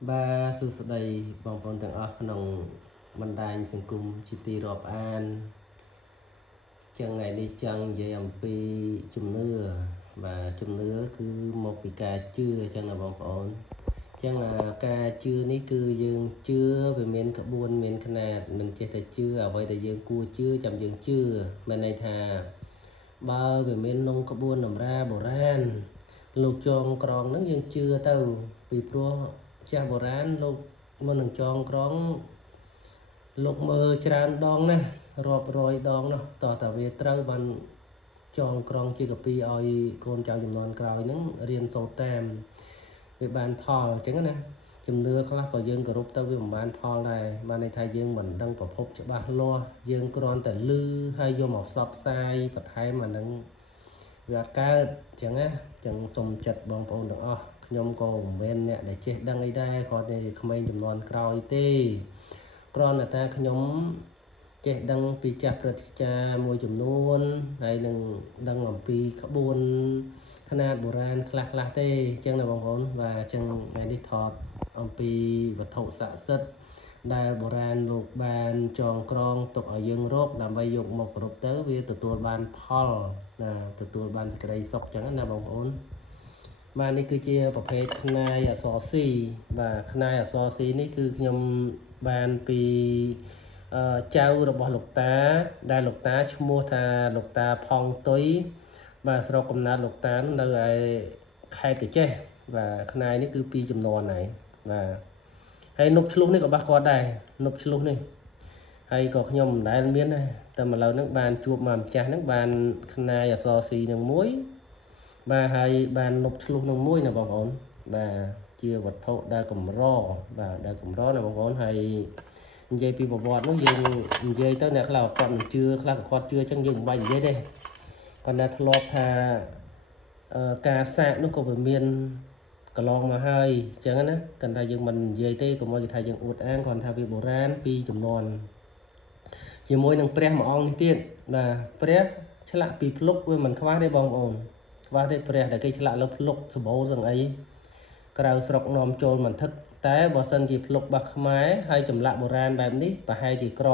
Ba sự sửa đầy bằng bằng tiếng ởក្នុងបណ្ដាញសង្គមជាទីរាប់អានចឹងថ្ងៃនេះចង់និយាយអំពីជំនឿបាទជំនឿគឺមកពីការជឿចឹងណាបងប្អូនចឹងការជឿនេះគឺយើងជឿវាមានក្បួនមានຂະຫນາດមិនចេះតែជឿអ្វីដែលយើងគួរជឿចាំយើងជឿមានន័យថាបើវាមានក្នុងក្បួនតម្រាបុរាណលោកចងក្រងហ្នឹងយើងជឿទៅពីព្រោះចាស់បុរាណលោកមុននឹងចងក្រងលោកមើលច្រើនដងណាស់រាប់រយដងនោះតោះតាវាត្រូវបានចងក្រងជាកាពីឲ្យកូនចៅចំនួនក្រោយហ្នឹងរៀនសូត្រតាមវាបានផលអញ្ចឹងណាជំនឿខ្លះក៏យើងគោរពទៅវាមិនបានផលដែរបានន័យថាយើងមិនដឹងប្រភពច្បាស់លាស់យើងគ្រាន់តែឮហើយយកមកផ្សព្វផ្សាយបន្ថែមអានឹងវាអត់កើតអញ្ចឹងណាចឹងសូមចិត្តបងប្អូនទាំងអស់ខ្ញុំក៏មិនមែនអ្នកដែលចេះដឹងអីដែរគ្រាន់តែក្មេងចំនួនក្រោយទេគ្រាន់តែថាខ្ញុំចេះដឹងពីចាស់ព្រឹទ្ធាចារ្យមួយចំនួនហើយនឹងដឹងអំពីក្បួនຂະຫນາດបុរាណខ្លះទេអញ្ចឹងណាបងប្អូនបាទអញ្ចឹងថ្ងៃនេះថតអំពីវត្ថុស័ក្តិសិទ្ធិដែលបុរាណលោកបានចងក្រងទុកឲ្យយើងរកដើម្បីយកមកគោរពទៅវាទទួលបានផលណាទទួលបានសេចក្តីសុខអញ្ចឹងណាបងប្អូនបាទនេះគឺជាប្រភេទខ្នាយអក្សរ C បាទខ្នាយអក្សរ C នេះគឺខ្ញុំបានពីចៅរបស់លោកតាដែលលោកតាឈ្មោះថាលោកតាផុងទុយបាទស្រុកកំណើតលោកតានៅឯខេត្តកញ្ចេះបាទខ្នាយនេះគឺ2ចំនួនហើយបាទហើយនប់ឆ្លុះនេះក៏បាស់គាត់ដែរនប់ឆ្លុះនេះហើយក៏ខ្ញុំមិនដែលមានដែរតែឥឡូវហ្នឹងបានជួបមកម្ចាស់ហ្នឹងបានខ្នាយអក្សរ C នឹងមួយបាទហើយបាននប់ឆ្លុះនឹងមួយណាបងប្អូនបាទជាវត្ថុដែលកម្របាទដែលកម្រណាបងប្អូនហើយនិយាយពីប្រវត្តិនោះយើងនិយាយទៅអ្នកខ្លះគាត់មិនជឿខ្លះក៏គាត់ជឿអញ្ចឹងយើងមិនបាច់និយាយទេគាត់តែធ្លាប់ថាការសាកនោះក៏វាមានកន្លងមកហើយអញ្ចឹងណាគាត់ថាយើងមិននិយាយទេកុំឲ្យគេថាយើងអួតអាងគាត់ថាវាបុរាណពីចំនួនជាមួយនឹងព្រះមួយអង្គនេះទៀតបាទព្រះឆ្លាក់ពីភ្លុកវាមិនខ្វះទេបងប្អូនខ្វះទេព្រះដែលគេឆ្លាក់លើភ្លុកសម្បូរទាំងអីក្រៅស្រុកនាំចូលមិនថឹកតែបើសិនជាភ្លុករបស់ខ្មែរហើយចម្លាក់បុរាណបែបនេះប្រហែលជាក្រ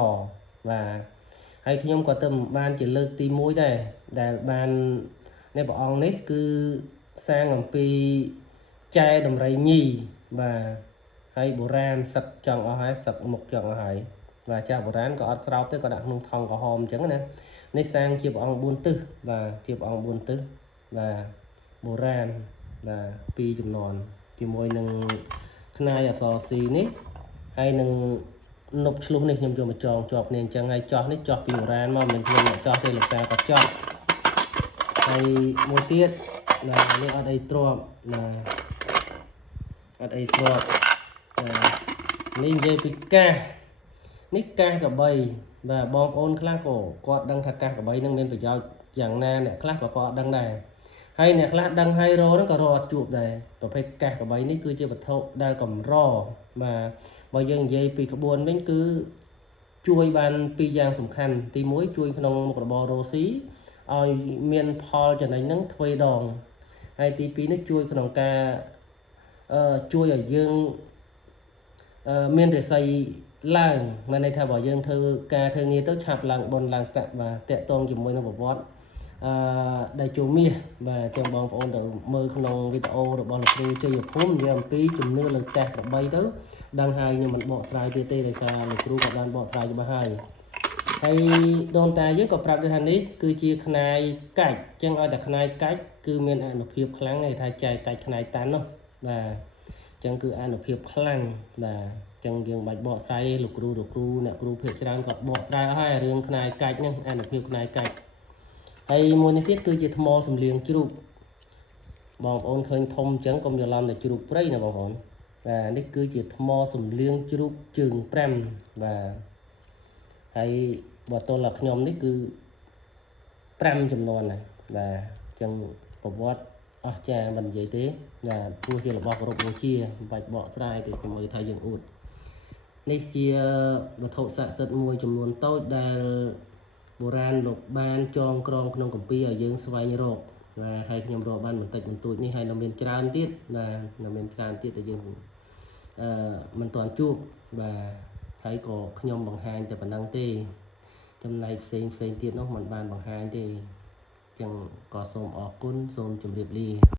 បាទហើយខ្ញុំក៏ទៅបានជាលើកទី1ដែរដែលបាននៃព្រះអង្គនេះគឺសាងអំពីចែដំរីញីបាទហើយបុរាណសឹកចង់អស់ហើយសឹកមុខចង់អស់ហើយបាទចាស់បុរាណក៏អត់ស្រោបទេក៏ដាក់ក្នុងថង់ក្រហមអញ្ចឹងណានេះសាងជាព្រះអង្គ4ទិសបាទជាព្រះអង្គ4ទិសបាទបុរាណបាទ2ចំនួនជាមួយនឹងខ្នាយអក្សរ C នេះហើយនឹងនប់ឆ្លុះនេះខ្ញុំយកមកចងជាប់គ្នាអញ្ចឹងហើយចោះនេះចោះពីបុរាណមកមិនខ្ញុំចោះទេលោកតាក៏ចោះហើយមួយទៀតណានេះអត់អីទ្របណាអត់អីទ្របនេះនិយាយពីកាសនេះកាសកបីបាទបងប្អូនខ្លះក៏គាត់ដឹងថាកាសកបីនឹងមានប្រយោជន៍យ៉ាងណាអ្នកខ្លះក៏គាត់អត់ដឹងដែរហើយអ្នកខ្លះដឹងហើយរហ្នឹងក៏រអត់ជួបដែរប្រភេទកាសកបីនេះគឺជាវត្ថុដែលកម្របាទបើយើងនិយាយពីក្បួនវិញគឺជួយបាន2យ៉ាងសំខាន់ទី1ជួយក្នុងមុខរបររស់ស៊ីឲ្យមានផលចំណេញហ្នឹងទ្វេដងហើយទី2នេះជួយក្នុងការជួយឲ្យយើងមានរិស័យឡើងមានន័យថាបើយើងធ្វើការធ្វើងារទៅឆាប់ឡើងបុណ្យឡើងស័ក្តិបាទតកតងជាមួយនឹងប្រវត្តិដែលចូលមាសបាទចឹងបងប្អូនទៅមើលក្នុងវីដេអូរបស់លោកគ្រូជ័យភូមិនិយាយអំពីជំនឿលើកាសក្របីទៅដឹងហើយខ្ញុំមិនបកស្រាយទៀតទេដោយសារលោកគ្រូក៏បានបកស្រាយច្បាស់ហើយហើយដូនតាយើងក៏ប្រាប់ថានេះគឺជាខ្នាយកាច់ចឹងឲ្យតែខ្នាយកាច់គឺមានអានុភាពខ្លាំងទេថាចែកកាច់ខ្នាយតាន់នោះបាទចឹងគឺអានុភាពខ្លាំងបាទចឹងយើងបាច់បកស្រាយទេលោកគ្រូអ្នកគ្រូភាគច្រើនក៏បកស្រាយអស់ហើយរឿងខ្នាយកាច់ហ្នឹងអានុភាពខ្នាយកាច់ហើយមួយនេះទៀតគឺជាថ្មសំលៀងជ្រូកបងប្អូនឃើញធំអញ្ចឹងកុំច្រឡំតែជ្រូកព្រៃណាបងប្អូនបាទនេះគឺជាថ្មសំលៀងជ្រូកជើង5បាទហើយបើទល់តែខ្ញុំនេះគឺ5ចំនួនណាបាទអញ្ចឹងប្រវត្តិអស្ចារ្យមិននិយាយទេបាទព្រោះជារបស់គោរពបូជាមិនបាច់បកស្រាយទេកុំឲ្យថាយើងអួតនេះជាវត្ថុស័ក្តិសិទ្ធិមួយចំនួនតូចដែលបុរាណលោកបានចងក្រងក្នុងគម្ពីរឲ្យយើងស្វែងរកបាទហើយខ្ញុំរកបានបន្តិចបន្តួចនេះហើយនៅមានច្រើនទៀតបាទនៅមានច្រើនទៀតដែលយើង មិនទាន់ជួបបាទហើយក៏ខ្ញុំបង្ហាញតែប៉ុណ្ណឹងទេចំណែកផ្សេងទៀតនោះមិនបានបង្ហាញទេអញ្ចឹងក៏សូមអរគុណសូមជម្រាបលា